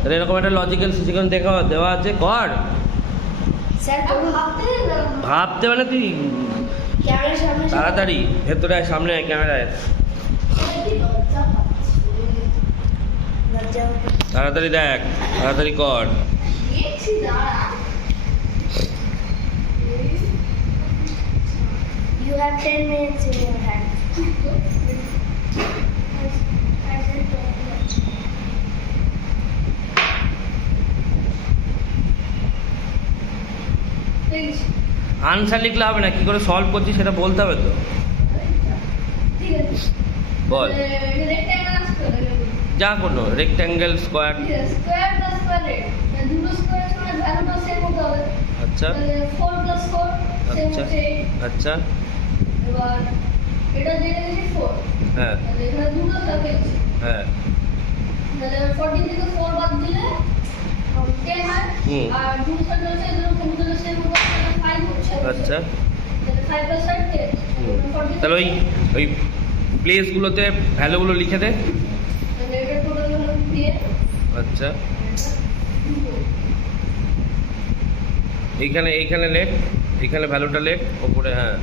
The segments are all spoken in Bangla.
তাহলে এরকম একটা লজিক্যাল সিকোয়েন্স দেওয়া আছে, কর। স্যার ভাবতে মানে তুই ক্যামেরার সামনে তাড়াতাড়ি ভেতরে আয়, সামনে আয় ক্যামেরায়, তাড়াতাড়ি দেখ, তাড়াতাড়ি কর। You have 10 minutes in your hand. Answer লিখলে হবে না, কি করে সলভ করছিস সেটা বলতে হবে তো। বল, যা কোনো রেক্ট্যাঙ্গেল, স্কোয়ার। আচ্ছা আচ্ছা আচ্ছা, এবার এটা জেনে গেছি 4, হ্যাঁ তাহলে এখানে দুটো থাকে, হ্যাঁ তাহলে 14 থেকে 4 বাদ দিলে 10 হয়। হুম। আর দুটো সাইড আছে এগুলো কম্পিউটারে সেভ করতে 5 হচ্ছে। আচ্ছা, তাহলে 5 + 5 10, তাহলে ওই প্লেসগুলোতে ভ্যালুগুলো লিখে দে। তাহলে এটা টোটাল হলো 10। আচ্ছা, এইখানে লেখ, এইখানে ভ্যালুটা লেখ ওপরে, হ্যাঁ।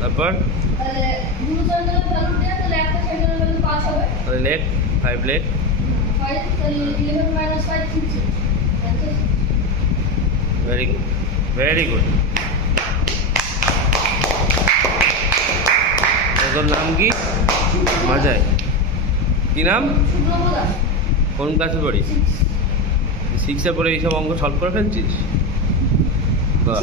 তারপর তাহলে দুটো সাইডের ভ্যালু 10, তাহলে একটা সাইডের ভ্যালু 5 হবে। তাহলে লেখ 5 লেখ। 5, তাহলে 11 - 5 6। Very good, very good. তোর নাম কি? মাজায়। কি নাম? শুভ্রভ দাস। কোন ক্লাসে পড়িস? 6। 6-এ পড়ে এইসব অঙ্ক সলভ করে ফেলছিস? বাহ,